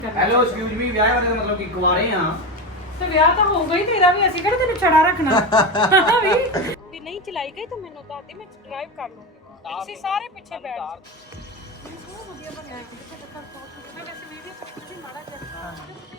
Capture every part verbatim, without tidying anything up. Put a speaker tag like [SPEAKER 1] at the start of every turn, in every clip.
[SPEAKER 1] Hello excuse me, ਵਿਆਹ ਬਾਰੇ ਮਤਲਬ ਕਿ ਕੁਆਰੇ ਆ
[SPEAKER 2] ਤੇ ਵਿਆਹ ਤਾਂ ਹੋਊਗਾ ਹੀ ਤੇਰਾ ਵੀ, ਅਸੀਂ ਕਿਹੜਾ ਤੈਨੂੰ ਛੜਾ ਰੱਖਣਾ ਵੀ ਵੀ ਨਹੀਂ ਚਲਾਈ ਗਈ ਤਾਂ ਮੈਨੂੰ ਦੱਸ ਦੇ, ਮੈਂ ਡਰਾਈਵ ਕਰ ਲੂੰਗੀ। ਤੁਸੀਂ ਸਾਰੇ ਪਿੱਛੇ ਬੈਠ ਜਾਓ। ਬਹੁਤ ਵਧੀਆ ਬਣਿਆ ਹੈ ਮੈਂ ਵੈਸੇ ਵੀਡੀਓ ਚ ਤੁਸੀਂ ਮਾੜਾ ਜਿਹਾ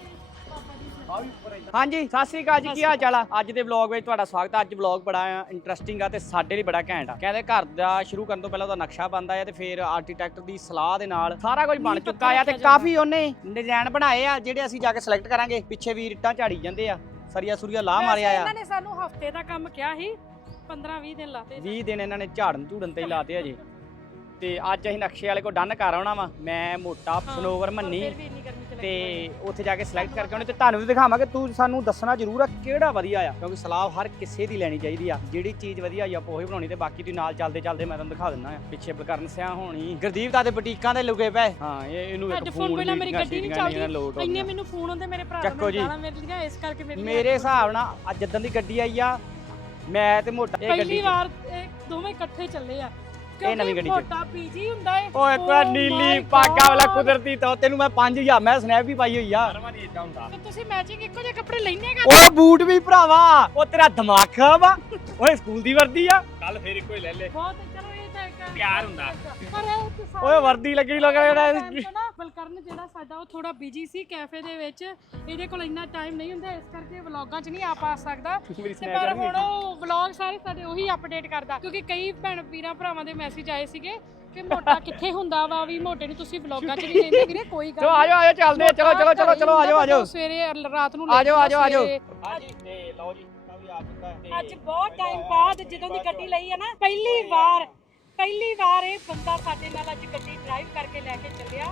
[SPEAKER 3] ਹਾਂਜੀ ਸਤਿ ਸ੍ਰੀ ਅਕਾਲ ਜੀ, ਕੀ ਹਾਲ ਚਾਲ ਆ। ਅੱਜ ਦੇ ਵਲੌਗ ਵਿੱਚ ਤੁਹਾਡਾ ਸਵਾਗਤ ਆ। ਅੱਜ ਵਲੌਗ ਬੜਾ ਇੰਟਰਸਟਿੰਗ ਆ ਤੇ ਸਾਡੇ ਲਈ ਬੜਾ ਘੈਂਟ ਆ। ਕਹਿੰਦੇ ਘਰ ਦਾ ਸ਼ੁਰੂ ਕਰਨ ਤੋਂ ਪਹਿਲਾਂ ਉਹਦਾ ਨਕਸ਼ਾ ਬਣਦਾ ਆ ਤੇ ਫਿਰ ਆਰਕੀਟੈਕਟ ਦੀ ਸਲਾਹ ਦੇ ਨਾਲ ਸਾਰਾ ਕੁਝ ਬਣ ਚੁੱਕਾ ਆ ਤੇ ਕਾਫੀ ਉਹਨੇ ਡਿਜ਼ਾਈਨ ਬਣਾਏ ਆ ਜਿਹੜੇ ਅਸੀਂ ਜਾ ਕੇ ਸਿਲੈਕਟ ਕਰਾਂਗੇ। ਪਿੱਛੇ ਵੀ ਇੱਟਾਂ ਝਾੜੀ ਜਾਂਦੇ ਆ, ਸਰੀਆ ਸੁਰੀਆ ਲਾਹ ਮਾਰਿਆ ਆ।
[SPEAKER 2] ਇਹਨਾਂ ਨੇ ਸਾਨੂੰ ਹਫਤੇ ਦਾ ਕੰਮ ਕਿਹਾ ਸੀ, ਪੰਦਰਾਂ ਵੀਹ ਦਿਨ ਲਾਤੇ।
[SPEAKER 3] ਵੀਹ ਦਿਨ ਇਹਨਾਂ ਨੇ ਝਾੜਨ ਝੂੜਨ ਤੇ ਹੀ ਲਾਤੇ ਅਜੇ। ਤੇ ਅੱਜ ਅਸੀਂ ਨਕਸ਼ੇ ਵਾਲੇ ਕੋਲ ਡਨ ਕਰ ਆਉਣਾ ਵਾ, ਮੈਂ ਮੋਟਾ ਸਨੋਵਰ ਮੰਨੀ ਤੇ ਉੱਥੇ ਜਾ ਕੇ ਸਿਲੈਕਟ ਕਰਕੇ ਆਉਣੇ ਤੇ ਤੁਹਾਨੂੰ ਵੀ ਦਿਖਾਵਾਂਗੇ। ਤੂੰ ਸਾਨੂੰ ਦੱਸਣਾ ਜ਼ਰੂਰ ਆ ਕਿਹੜਾ ਵਧੀਆ ਆ, ਕਿਉਂਕਿ ਸਲਾਹ ਹਰ ਕਿਸੇ ਦੀ ਲੈਣੀ ਚਾਹੀਦੀ ਆ। ਜਿਹੜੀ ਚੀਜ਼ ਵਧੀਆ ਆ ਆਪਾਂ ਉਹੀ ਬਣਾਉਣੀ ਤੇ ਬਾਕੀ ਤੁਸੀਂ ਨਾਲ ਚੱਲਦੇ ਚੱਲਦੇ ਮੈਂ ਤੁਹਾਨੂੰ ਦਿਖਾ ਦਿੰਦਾ ਆ। ਪਿੱਛੇ ਬਲਕਰਨ ਸਿਆ ਹੋਣੀ, ਗੁਰਦੀਪ ਦਾ ਤੇ ਬੁਟੀਕਾਂ ਦੇ ਲੁਕੇ ਪਏ। ਹਾਂ ਇਹ ਇਹਨੂੰ ਇੱਕ ਫੋਨ
[SPEAKER 2] ਪਹਿਲਾਂ ਮੇਰੀ ਗੱਡੀ ਨਹੀਂ ਚੱਲਦੀ, ਇੰਨੇ ਮੈਨੂੰ ਫੋਨ ਹੁੰਦੇ ਮੇਰੇ ਭਰਾ
[SPEAKER 3] ਚੱਕੋ ਜੀ
[SPEAKER 2] ਮੇਰੀਆਂ, ਇਸ ਕਰਕੇ ਮੇਰੀ
[SPEAKER 3] ਮੇਰੇ ਹਿਸਾਬ ਨਾਲ ਅੱਜ ਜਦੋਂ ਦੀ ਗੱਡੀ ਆਈ ਆ ਮੈਂ ਤੇ ਮੋਟਾ ਇਹ ਗੱਡੀ
[SPEAKER 2] ਪਹਿਲੀ ਵਾਰ ਇਹ ਦੋਵੇਂ ਇਕੱਠੇ ਚੱਲੇ ਆ।
[SPEAKER 3] ਇਹ ਨਵੀਂ ਗੱਡੀ ਚ
[SPEAKER 2] ਮੋਟਾ ਪੀਜੀ ਹੁੰਦਾ ਏ।
[SPEAKER 3] ਓਏ ਕੋ ਨੀਲੀ ਪਾਗਾ ਵਾਲਾ ਕੁਦਰਤੀ ਤੋਂ ਤੈਨੂੰ ਮੈਂ ਪੰਜ ਹਜ਼ਾਰ ਮੈਂ ਸਨੈਪ ਵੀ ਪਾਈ ਹੋਈ ਆ।
[SPEAKER 2] ਤੇ ਤੁਸੀਂ ਮੈਚਿੰਗ ਇੱਕੋ ਜਿਹੇ ਕੱਪੜੇ ਲੈਣੇ ਆ।
[SPEAKER 3] ਓਏ ਬੂਟ ਵੀ ਭਰਾਵਾ, ਉਹ ਤੇਰਾ ਦਿਮਾਗ ਖਰਾਬ ਆ। ਓਏ ਸਕੂਲ ਦੀ ਵਰਦੀ ਆ, ਕੱਲ ਫੇਰ ਇੱਕੋ ਹੀ ਲੈ ਲੈ।
[SPEAKER 2] ਬਹੁਤ ਚਲੋ ਇਹ ਤਾਂ ਇੱਕ
[SPEAKER 3] ਪਿਆਰ ਹੁੰਦਾ।
[SPEAKER 2] ਪਰ
[SPEAKER 3] ਓਏ ਵਰਦੀ ਲੱਗੀ ਲੱਗਦਾ।
[SPEAKER 2] ਬਲਕਰਨ ਜਿਹੜਾ ਸਾਡਾ ਉਹ ਥੋੜਾ ਬਿਜੀ ਸੀ ਕੈਫੇ ਦੇ ਵਿੱਚ, ਇਹਦੇ ਕੋਲ ਇੰਨਾ ਟਾਈਮ ਨਹੀਂ ਹੁੰਦਾ, ਇਸ ਕਰਕੇ ਵਲੌਗਾਂ 'ਚ ਨਹੀਂ ਆ ਪਾ ਸਕਦਾ। ਤੇ ਪਰ ਹੁਣ ਉਹ ਵਲੌਗ ਸਾਰੇ ਸਾਡੇ ਉਹੀ ਅਪਡੇਟ ਕਰਦਾ, ਕਿਉਂਕਿ ਕਈ ਭੈਣ ਵੀਰਾਂ ਭਰਾਵਾਂ ਦੇ ਮੈਸੇਜ ਆਏ ਸੀਗੇ ਕਿ ਮੋਟਾ ਕਿੱਥੇ ਹੁੰਦਾ ਵਾ, ਵੀ ਮੋਟੇ ਨੂੰ ਤੁਸੀਂ ਵਲੌਗਾਂ 'ਚ ਨਹੀਂ ਲੈਂਦੇ। ਵੀਰੇ ਕੋਈ ਗੱਲ
[SPEAKER 3] ਚਲੋ ਆਜੋ ਆਜੋ ਚੱਲਦੇ, ਚਲੋ ਚਲੋ ਚਲੋ ਚਲੋ ਆਜੋ ਆਜੋ
[SPEAKER 2] ਸਵੇਰੇ ਰਾਤ ਨੂੰ
[SPEAKER 3] ਆਜੋ ਆਜੋ ਆਜੋ। ਹਾਂਜੀ ਤੇ ਲਓ ਜੀ ਵੀ ਆ ਚੁੱਕਾ।
[SPEAKER 2] ਅੱਜ ਬਹੁਤ ਟਾਈਮ ਬਾਅਦ ਜਦੋਂ ਦੀ ਗੱਡੀ ਲਈ ਹੈ ਨਾ, ਪਹਿਲੀ ਵਾਰ ਪਹਿਲੀ ਵਾਰ ਇਹ ਬੰਦਾ ਸਾਡੇ ਨਾਲ ਅੱਜ ਗੱਡੀ ਡਰਾਈਵ ਕਰਕੇ ਲੈ ਕੇ ਚੱਲਿਆ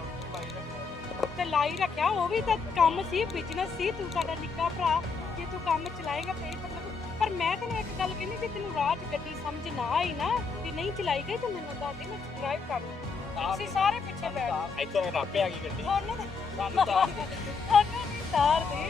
[SPEAKER 2] ਤੇ ਲਾਈ ਰੱਖਿਆ। ਉਹ ਵੀ ਤਾਂ ਕੰਮ ਸੀ, ਬਿਜ਼ਨਸ ਸੀ। ਤੂੰ ਸਾਡਾ ਨਿੱਕਾ ਭਰਾ, ਜੇ ਤੂੰ ਕੰਮ ਚਲਾਏਗਾ ਫੇਰ ਮਤਲਬ। ਪਰ ਮੈਂ ਤੈਨੂੰ ਇੱਕ ਗੱਲ ਕਹਿੰਦੀ, ਜੇ ਤੈਨੂੰ ਰਾਹ 'ਚ ਗੱਡੀ ਸਮਝ ਨਾ ਆਈ ਨਾ, ਵੀ ਨਹੀਂ ਚਲਾਈ ਗਈ, ਤਾਂ ਮੈਨੂੰ ਦੱਸ ਦੇ, ਮੈਂ ਡਰਾਈਵ ਕਰ ਲੂੰ। ਤੁਸੀਂ ਸਾਰੇ ਪਿੱਛੇ ਬੈਠ ਜਾਓ।
[SPEAKER 3] ਇੱਧਰ ਰੱਪੇ ਆ ਗਈ ਗੱਡੀ।
[SPEAKER 2] ਉਹਨੂੰ
[SPEAKER 3] ਸਾਨੂੰ ਤਾਰ ਦੇ
[SPEAKER 2] ਉਹਨੂੰ ਵੀ ਤਾਰ ਦੇ।